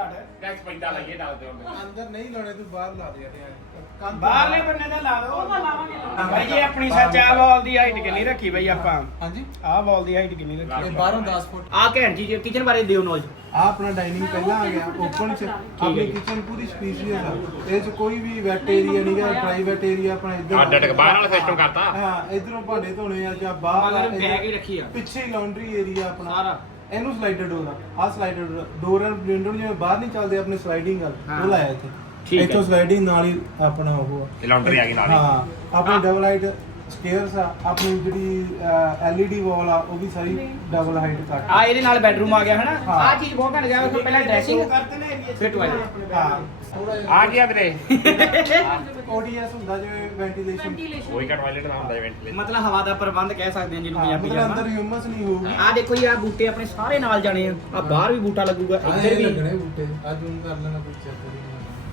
[SPEAKER 4] ਟੈਕਸ ਪੈਂਦਾ ਲਾਈਏ ਦੱਸ ਦਿਓ
[SPEAKER 6] ਅੰਦਰ ਨਹੀਂ ਲਾਉਣੇ ਤੂੰ ਬਾਹਰ ਲਾ ਦੇ ਯਾਰ
[SPEAKER 1] ਬਾਹਰਲੇ ਬੰਨੇ ਦਾ ਲਾ ਦੋ
[SPEAKER 2] ਉਹਦਾ ਲਾਵਾਂਗੇ
[SPEAKER 1] ਬਾਈ ਜੀ ਆਪਣੀ ਸੱਚ ਆ ਵਾਲ ਦੀ ਹਾਈਟ ਕਿੰਨੀ ਰੱਖੀ ਬਈ ਆਪਾਂ
[SPEAKER 6] ਹਾਂਜੀ
[SPEAKER 1] ਆਹ ਵਾਲ ਦੀ ਹਾਈਟ ਕਿੰਨੀ ਰੱਖੀ
[SPEAKER 6] ਇਹ ਬਾਹਰੋਂ ਦਸ ਫੁੱਟ
[SPEAKER 3] ਆ ਘੈਂਟ ਜੀ ਕਿਚਨ ਬਾਰੇ ਦਿਓ ਨੌਲੇਜ।
[SPEAKER 6] ਆ ਆਪਣਾ ਡਾਈਨਿੰਗ ਪਹਿਲਾਂ ਆ ਗਿਆ ਓਪਨ ਚ ਆਪਣੀ ਕਿਚਨ ਪੂਰੀ ਸਪੇਸ਼ੀਅਸ ਆ ਇਹ ਚ ਕੋਈ ਵੀ ਵੈਟ ਏਰੀਆ ਨਹੀਂਗਾ ਪ੍ਰਾਈਵੇਟ ਏਰੀਆ ਆਪਣਾ ਇੱਧਰ
[SPEAKER 4] ਅੱਡ ਅੱਡ ਬਾਹਰ ਵਾਲਾ ਸਿਸਟਮ ਕਰਤਾ
[SPEAKER 6] ਹਾਂ ਇਧਰੋਂ ਭਾਂਡੇ ਧੋਣੇ ਆ ਜਾਂ ਬਾਹਰ ਆ,
[SPEAKER 3] ਮਗਰ ਬੈਗ ਹੀ ਰੱਖੀ ਆ
[SPEAKER 6] ਪਿੱਛੇ ਲਾਉਂਡਰੀ ਏਰੀਆ ਆਪਣਾ
[SPEAKER 3] ਸਾਰਾ।
[SPEAKER 6] ਇਹਨੂੰ ਸਲਾਈਡਰ ਡੋਰ ਆ ਆ slider door door and window ਜਿਵੇਂ ਬਾਹਰ ਨਹੀਂ ਚੱਲਦੇ ਆਪਣੇ ਸਲਾਈਡਿੰਗ ਵਾਲ ਉਹ ਲਾਇਆ ਇੱਥੇ
[SPEAKER 3] ਠੀਕ ਹੈ।
[SPEAKER 6] ਇੱਥੋਂ ਸਲਾਈਡਿੰਗ ਨਾਲ ਹੀ ਆਪਣਾ ਉਹ ਆ
[SPEAKER 4] ਇਹ ਲਾਉਂਡਰੀ ਆ ਗਈ ਨਾਲ ਹੀ
[SPEAKER 6] ਹਾਂ ਆਪਣੀ ਡਬਲ ਹਾਈਟ ਸਟੇਅਰਸ ਆ ਆਪਣੀ ਜਿਹੜੀ ਐਲਈਡੀ ਵਾਲ ਆ ਉਹ ਵੀ ਸਾਰੀ ਡਬਲ ਹਾਈਟ ਕੱਟ
[SPEAKER 3] ਆ ਇਹਦੇ ਨਾਲ ਬੈਡਰੂਮ ਆ ਗਿਆ ਹੈ ਨਾ
[SPEAKER 6] ਹਾਂ।
[SPEAKER 3] ਆ ਚੀਜ਼ ਬਹੁਤ ਘੱਟ ਗਿਆ ਵੇਖੋ ਪਹਿਲਾਂ ਡਰੈਸਿੰਗ
[SPEAKER 1] ਕਰਦੇ ਨੇ ਏਰੀਆ
[SPEAKER 3] ਫਿਰ ਟਾਇਲਟ।
[SPEAKER 6] ਹਾਂ ਥੋੜਾ ਜਿਹਾ
[SPEAKER 4] ਆ ਗਿਆ ਵੀਰੇ
[SPEAKER 6] ਓਡੀਐਸ ਹੁੰਦਾ ਜਿਵੇਂ ਵੈਂਟੀਲੇਸ਼ਨ
[SPEAKER 2] ਵੈਂਟੀਲੇਸ਼ਨ
[SPEAKER 4] ਕੋਈ ਕਾ ਟਾਇਲਟ ਨਾ ਹੁੰਦਾ ਵੈਂਟੀਲੇਸ਼ਨ
[SPEAKER 3] ਮਤਲਬ ਹਵਾ ਦਾ ਪ੍ਰਬੰਧ ਕਹਿ ਸਕਦੇ ਹਾਂ ਜਿਹਨੂੰ ਪੰਜਾਬੀ
[SPEAKER 6] ਮਤਲਬ ਅੰਦਰ
[SPEAKER 3] ਜਾਨਾ।
[SPEAKER 6] ਹਿਊਮਸ ਨਹੀਂ ਹੋਊਗੀ
[SPEAKER 3] ਆ ਦੇਖੋ ਜੀ ਆ ਬੂਟੇ ਆਪਣੇ ਸਾਰੇ ਨਾਲ ਜਾਣੇ ਆ ਆ ਬਾਹਰ ਵੀ ਬੂਟਾ ਲੱਗੂਗਾ
[SPEAKER 6] ਆਹ
[SPEAKER 3] ਇੱਧਰ
[SPEAKER 6] ਇਹ
[SPEAKER 3] ਵੀ
[SPEAKER 6] ਲੱਗਣੇ ਬੂਟੇ ਆ ਜ਼ੂਮ ਕਰ ਲੈਣਾ ਕੋਈ ਚੱਕਰ ਨਹੀਂ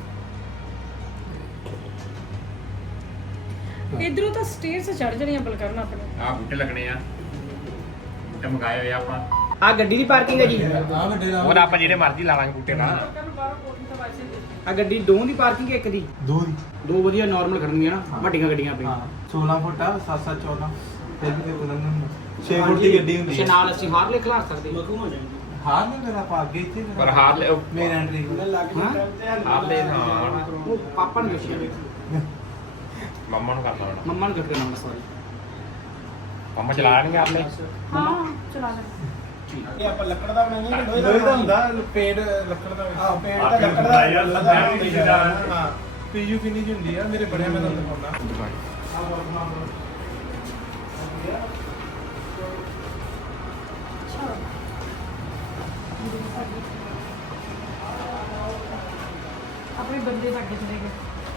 [SPEAKER 2] ਇਧਰੋਂ ਤਾਂ ਸਟੇਅਰਸ ਚੜ ਜਣੀਆਂ ਬਲਕਰਨ ਆਪਣੇ
[SPEAKER 4] ਆ ਬੂਟੇ ਲੱਗਣੇ ਆ ਬੂਟੇ ਮੰਗਾਏ ਹੋਏ ਆ ਆਪਾਂ
[SPEAKER 3] ਆ ਗੱਡੀ ਦੀ ਪਾਰਕਿੰਗ ਹੈ ਜੀ
[SPEAKER 6] ਆ ਵੱਡੇ
[SPEAKER 4] ਹੋਰ ਆਪਾਂ ਜਿਹੜੇ ਮਰਜ਼ੀ ਲਾ ਲਾਂਗੇ ਬੂਟੇ ਨਾਲ
[SPEAKER 3] ਆ ਗੱਡੀ ਦੋ ਦੀ ਪਾਰਕਿੰਗ ਹੈ ਇੱਕ ਦੀ
[SPEAKER 6] ਦੋ ਦੀ
[SPEAKER 3] ਦੋ ਵਧੀਆ ਨਾਰਮਲ ਖੜਨਗੀਆਂ ਨਾ ਵੱਡੀਆਂ ਗੱਡੀਆਂ ਆਪਣੀਆਂ
[SPEAKER 6] ਹਾਂ ਸੋਲਾਂ ਫੁੱਟ ਆ ਸੱਤ ਸੱਤ ਚੌਦਾਂ ਫਿਰ ਵੀ ਤੇ ਬੁਲੰਦ ਹੁੰਦਾ ਛੇ ਫੁੱਟ ਦੀ ਗੱਡੀ ਹੁੰਦੀ
[SPEAKER 3] ਅੱਛਾ ਨਾਲ ਅਸੀਂ ਬਾਹਰ ਲੈ ਖਲਾਰ ਸਕਦੇ
[SPEAKER 1] ਮਖੂ ਹੋ ਜਾਂਦੀ
[SPEAKER 6] ਹਾਂ ਨਾ ਫਿਰ ਆਪਾਂ ਅੱਗੇ ਇੱਥੇ
[SPEAKER 4] ਪਰ ਹਾਰ ਲੈ
[SPEAKER 6] ਮੇਨ ਐਂਟਰੀ
[SPEAKER 1] ਲੱਗ
[SPEAKER 3] ਹਾਂ?
[SPEAKER 4] ਹਾਰ ਲੈ ਹਾਂ
[SPEAKER 3] ਉਹ ਪਾਪਾ ਨੂੰ ਦੱਸਿਆ
[SPEAKER 4] ਮੰਮਾ ਨੂੰ ਕਰਨਾ ਹੁਣ
[SPEAKER 3] ਮੰਮਾ ਨੂੰ ਕੱਟ ਕੇ ਨਾਲ ਸੌਰੀ
[SPEAKER 4] ਮੰਮਾ ਚਲਾ ਲੈਣਗੇ ਆਪਨੇ
[SPEAKER 2] ਹਾਂ ਚਲਾ ਲੈ
[SPEAKER 1] ਇਹ ਆਪਾਂ ਲੱਕੜ ਦਾ ਬਣਾਈਏ ਕਿ ਲੋਹੇ
[SPEAKER 6] ਲੋਹੇ ਦਾ
[SPEAKER 1] ਦਾ
[SPEAKER 6] ਹੁੰਦਾ ਪੇਂਟ ਲੱਕੜ ਦਾ
[SPEAKER 1] ਹਾਂ ਪੇਂਟ ਦਾ ਲੱਕੜ ਦਾ
[SPEAKER 4] ਯਾਰ,
[SPEAKER 1] ਲੱਕੜ ਦਾ
[SPEAKER 4] ਲੱਕੜ ਦਾ
[SPEAKER 6] ਹਾਂ ਪੀਯੂ ਫਿਨਿਸ਼ ਹੁੰਦੀ ਆ ਮੇਰੇ ਬੜਿਆ ਮੈਂ ਤੁਹਾਨੂੰ ਦਿਖਾਉਣਾ
[SPEAKER 2] ਆਪਣੇ ਬੰਦੇ ਲੱਗੇ ਚਲੇ ਗਏ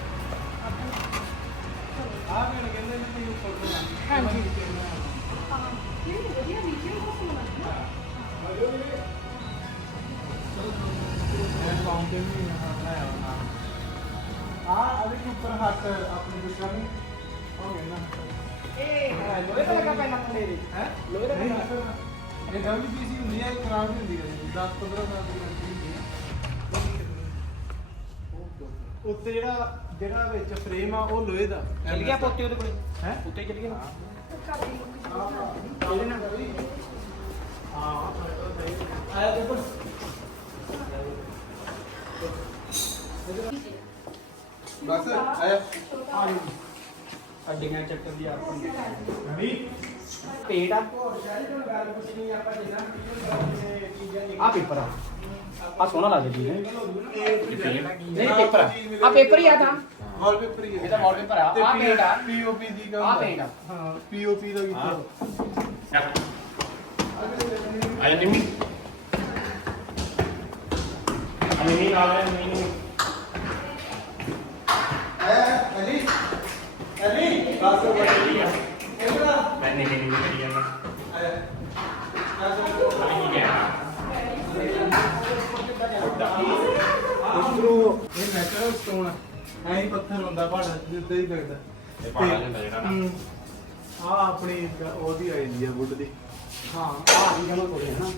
[SPEAKER 6] ਆ ਮੈਂ ਕਹਿੰਦਾ ਜੀ ਇਹ ਫੋਟੋ
[SPEAKER 2] ਹਾਂਜੀ ਇਹ ਵੀ ਵਧੀਆ ਨੀਚੇ ਬਹੁਤ ਸੋਹਣਾ ਲੱਗਦਾ
[SPEAKER 6] ਇਹ ਫਾਊਂਟੇਨ ਵੀ यहाँ बनाया हुआ है आ अभी के ऊपर हाथ अपने दूसरा में हो गया ना
[SPEAKER 3] ਇਹ ਲੋਹੇ ਦਾ ਲੱਗਾ ਪੈਣਾ ਥੱਲੇ ਦੇ
[SPEAKER 6] है
[SPEAKER 3] ਲੋਹੇ ਦਾ
[SPEAKER 6] नहीं
[SPEAKER 3] ਲੱਗਾ
[SPEAKER 6] ये डब्ल्यूपीसी ਹੁੰਦੀ ਹੈ ਖਰਾਬ ਨਹੀਂ ਹੁੰਦੀ ਕਦੇ ਦਸ ਪੰਦਰਾਂ ਸਾਲ ਦੀ ਗਾਰੰਟੀ ਹੁੰਦੀ ਹੈ ਉੱਤੇ ਜਿਹੜਾ ਜਿਹੜਾ ਵਿੱਚ ਫਰੇਮ ਆ ਉਹ ਲੋਹੇ ਦਾ
[SPEAKER 3] ਚੱਲ ਗਿਆ ਪੋਤੇ ਉਹਦੇ ਕੋਲੇ
[SPEAKER 6] ਹੈ
[SPEAKER 3] ਉੱਤੇ ਚੱਲ ਗਿਆ
[SPEAKER 6] ਇਹਦੇ ਨਾਲ ਹਾਂ ਆਇਆ ਦੇਖੋ ਬਸ ਆਇਆ
[SPEAKER 1] ਅੱਡੀਆਂ ਚੱਕਰ ਦੀ ਆਪਣੀ
[SPEAKER 3] ਪੇਟ ਆ ਆ ਪੇਪਰ ਆ ਆ ਸੋਹਣਾ ਲੱਗਦਾ ਜੀ ਨਹੀਂ ਪੇਪਰ ਆ ਆ ਪੇਪਰ ਹੀ ਆ ਤਾਂ
[SPEAKER 6] ਵਾਲਪੇਪਰ ਹੀ ਹੈ
[SPEAKER 3] ਇਹਦਾ ਵਾਲਪੇਪਰ ਆ ਆ ਪੇਂਟ ਆ
[SPEAKER 6] ਪੀਓਪੀ ਦੀ ਕੰਮ
[SPEAKER 3] ਆ ਪੇਂਟ ਆ
[SPEAKER 6] ਹਾਂ ਪੀਓਪੀ ਦਾ ਕੀਤਾ
[SPEAKER 4] ਆਇਆ ਨਿੰਮੀ ਨਿੰਮੀ ਨਾਲ ਹੈ ਨਿੰਮੀ
[SPEAKER 6] ਅਲੀ ਅਲੀ ਬਸ ਬੜੀ ਆ
[SPEAKER 4] ਮੈਂ ਨਿੰਮੀ ਨਿੰਮੀ ਕਰੀ ਜਾਂਦਾ
[SPEAKER 6] ਆਇਆ
[SPEAKER 4] ਅਲੀ ਕੀ ਕਹਿਣਾ
[SPEAKER 6] ਉਧਰੋਂ ਇਹ ਨੈਚੁਰਲ ਸਟੋਨ ਐ ਹੀ ਪੱਥਰ ਹੁੰਦਾ ਪਹਾੜਾਂ ਚ ਜਿੱਦਾਂ ਹੀ ਲੱਗਦਾ
[SPEAKER 4] ਇਹ ਪਹਾੜਾਂ 'ਚ ਹੁੰਦਾ ਜਿਹੜਾ ਨਾ।
[SPEAKER 6] ਆ ਆਪਣੀ ਉਹਦੀ ਆ ਜਾਂਦੀ ਆ ਵੁੱਡ ਦੀ
[SPEAKER 3] ਹਾਂ ਆ ਵੀ ਜਮਾ ਕੋਲੇ ਨਾ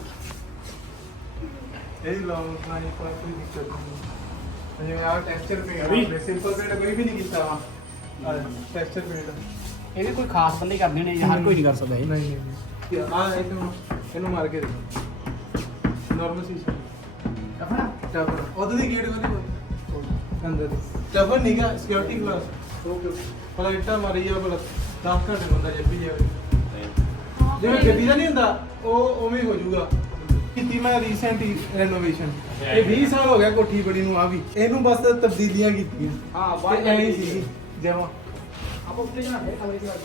[SPEAKER 6] ਇਹਦੀ ਲੌਂਗ ਪਾਣੀ ਕੋਈ ਕੋਈ ਦਿੱਕਤ ਨਹੀਂ ਜਿਵੇਂ ਆ ਟੈਕਸਚਰ ਪੇਂਟ ਸਿੰਪਲ ਪੇਂਟ ਕੋਈ ਵੀ ਨਹੀਂ ਕੀਤਾ ਵਾ ਟੈਕਸਚਰ ਪੇਂਟ
[SPEAKER 3] ਇਹ ਵੀ ਕੋਈ ਖਾਸ ਬੰਦੇ ਹੀ ਕਰਦੇ ਨੇ ਹਰ ਕੋਈ ਨਹੀਂ ਕਰ ਸਕਦਾ ਇਹ
[SPEAKER 6] ਨਹੀਂ ਨਹੀਂ ਆ ਇਹਨੂੰ ਇਹਨੂੰ ਮਾਰ ਕੇ ਦੇਖੋ ਨਾਰਮਲ ਸੀ
[SPEAKER 3] ਆਪਣਾ
[SPEAKER 6] ਟਬਰ ਉਹਦੇ ਦੀ ਗੇਟ ਵਾਲੀ ਅੰਦਰ ਦੀ ਟਬਰ ਨਹੀਂਗਾ ਸਿਕਿਉਰਿਟੀ ਗਲਾਸ ਓਕੇ ਭਲਾ ਇੱਟਾਂ ਮਾਰੀ ਜਾ ਭਲਾ ਦਸ ਘੰਟੇ ਬੰਦਾ ਜੱਪੀ ਜਾਵੇ ਜਿਵੇਂ ਗੱਡੀ ਦਾ ਨਹੀਂ ਹੁੰਦਾ ਉਹ ਉਵੇਂ ਹੋ ਜਾਊਗਾ ਕੀਤੀ ਮੈਂ ਰੀਸੈਂਟ ਰੈਨੋਵੇਸ਼ਨ ਇਹ ਵੀਹ ਸਾਲ ਹੋ ਗਿਆ ਕੋਠੀ ਬੜੀ ਨੂੰ ਆ ਵੀ ਇਹਨੂੰ ਬਸ ਤਬਦੀਲੀਆਂ ਕੀਤੀਆਂ
[SPEAKER 3] ਹਾਂ
[SPEAKER 6] ਤੇ
[SPEAKER 3] ਬਾਹਰ
[SPEAKER 6] ਐਂ ਹੀ ਸੀ ਜਮਾ
[SPEAKER 3] ਆਪਾਂ ਉੱਤੇ ਜਾਣਾ ਹੈ ਕਮਰੇ ਦੀ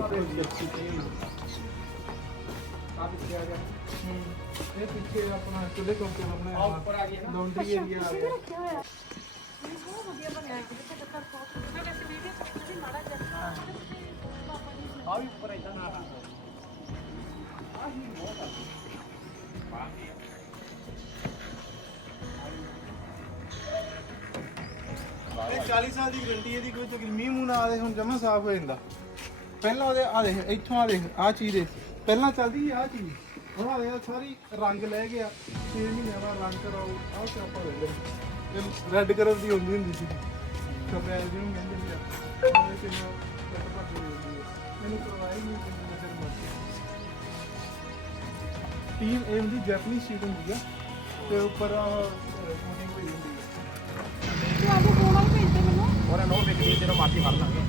[SPEAKER 3] ਕਾਫੀ ਆ ਗਿਆ
[SPEAKER 6] ਇਹ ਪਿੱਛੇ ਆਪਣਾ ਚੁੱਲ੍ਹੇ ਚੌਂਕੇ ਦਾ
[SPEAKER 3] ਆ
[SPEAKER 6] ਬਣਾਇਆ
[SPEAKER 3] ਉੱਪਰ ਆ ਗਿਆ ਨਾ
[SPEAKER 6] ਲਾਉਂਡਰੀ ਏਰੀਆ ਆ ਗਿਆ
[SPEAKER 2] ਰੱਖਿਆ ਹੋਇਆ ਇਹ ਬਹੁਤ ਵਧੀਆ ਬਣਿਆ ਹੈ ਕਿਤੇ ਤੱਕ ਬਹੁਤ ਮੈਂ ਵੈਸੇ ਵੀਡੀਓ ਚ ਤੁਸੀਂ ਮਾੜਾ ਜਿਹਾ
[SPEAKER 3] ਆ ਵੀ ਉੱਪਰ ਇਦਾਂ ਨਾ
[SPEAKER 6] ਇਹ ਚਾਲੀ ਸਾਲ ਦੀ ਗਰੰਟੀ ਇਹਦੀ ਕੋਈ ਤਕਲੀਫ ਮੀਂਹ ਮੂੰਹ ਨਾ ਆਵੇ ਹੁਣ ਜਮਾ ਸਾਫ਼ ਹੋ ਜਾਂਦਾ ਪਹਿਲਾਂ ਉਹਦੇ ਆ ਦੇਖ ਇੱਥੋਂ ਆ ਦੇਖ ਆ ਚੀਜ਼ ਦੇ ਪਹਿਲਾਂ ਚੱਲਦੀ ਆ ਚੀਜ਼ ਹੁਣ ਆ ਗਿਆ ਸਾਰੀ ਰੰਗ ਲੈ ਗਿਆ ਛੇ ਮਹੀਨਿਆਂ ਬਾਅਦ ਰੰਗ ਕਰਾਓ ਆਹ ਸਿਆਪਾ ਰਹਿ ਗਿਆ ਇਹ ਰੈੱਡ ਕਲਰ ਦੀ ਹੁੰਦੀ ਹੁੰਦੀ ਸੀ ਕਪੈਲ ਜਿਹਨੂੰ ਕਹਿੰਦੇ ਸੀ ਆ ਉਹਦੇ ਕਿੰਨਾ ਕੱਟ ਪੱਟ ਹੋ ਜਾਂਦੀ ਹੈ ਮੈਨੂੰ ਕਰਵਾਈ ਨਹੀਂ ਜਿੰਨੇ ਫਿਰ ਮਰ ਟੀਮ ਇਹ ਹੁੰਦੀ ਜੈਪਨੀਜ਼ ਸ਼ੀਟ ਹੁੰਦੀ ਆ ਤੇ ਉੱਪਰ ਆ ਕੋਟਿੰਗ ਹੋਈ ਹੁੰਦੀ ਹੈ
[SPEAKER 2] ਤੂੰ ਆਪੋ ਫੋਨ ਵਾਲ ਭੇਜ ਦੇ ਮੈਨੂੰ
[SPEAKER 4] ਉਹਨੇ ਨੋ ਵਿਕਦੀ ਤੇਰਾ ਮਾਤੀ ਫੜ ਲਾਂਗੇ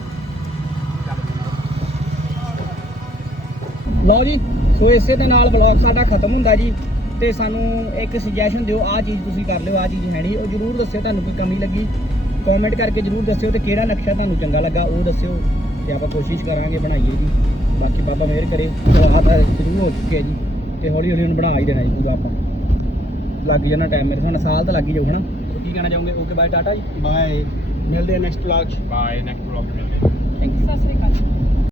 [SPEAKER 3] ਲਓ ਜੀ, ਸੋ ਇਸੇ ਦੇ ਨਾਲ ਵਲੌਗ ਸਾਡਾ ਖਤਮ ਹੁੰਦਾ ਜੀ। ਤੇ ਸਾਨੂੰ ਇੱਕ ਸੁਜੈਸ਼ਨ ਦਿਓ, ਆਹ ਚੀਜ਼ ਤੁਸੀਂ ਕਰ ਲਿਓ, ਆਹ ਚੀਜ਼ ਹੈ ਨਹੀਂ, ਉਹ ਜਰੂਰ ਦੱਸਿਓ ਤੁਹਾਨੂੰ ਕੋਈ ਕਮੀ ਲੱਗੀ, ਕਮੈਂਟ ਕਰਕੇ ਜਰੂਰ ਦੱਸਿਓ। ਤੇ ਕਿਹੜਾ ਨਕਸ਼ਾ ਤੁਹਾਨੂੰ ਚੰਗਾ ਲੱਗਾ ਉਹ ਦੱਸਿਓ, ਤੇ ਆਪਾਂ ਕੋਸ਼ਿਸ਼ ਕਰਾਂਗੇ ਬਣਾਈਏ ਜੀ। ਬਾਕੀ ਬਾਬਾ ਮਿਹਰ ਕਰੇ, ਆਹ ਤਾਂ ਸ਼ੁਰੂ ਹੋ ਚੁੱਕਿਆ ਜੀ, ਤੇ ਹੌਲੀ ਹੌਲੀ ਹੁਣ ਬਣਾ ਹੀ ਦੇਣਾ ਜੀ ਪੂਰਾ ਆਪਾਂ। ਲੱਗ ਜਾਣਾ ਟਾਈਮ, ਮੇਰੇ ਸਾਨੂੰ ਸਾਲ ਤਾਂ ਲੱਗ ਹੀ ਜਾਊ ਹਨਾ। ਕੀ ਕਹਿਣਾ ਚਾਹੋਗੇ? ਓਕੇ ਬਾਏ, ਟਾਟਾ ਜੀ,
[SPEAKER 1] ਬਾਏ, ਮਿਲਦੇ ਆ ਨੈਕਸਟ ਵਲੌਗ 'ਚ।
[SPEAKER 4] ਬਾਏ ਨੈਕਸਟ ਵਲੌਗ ਮਿਲਦੇ
[SPEAKER 3] ਥੈਂਕ ਯੂ।
[SPEAKER 2] ਸਤਿ ਸ੍ਰੀ ਅਕਾਲ।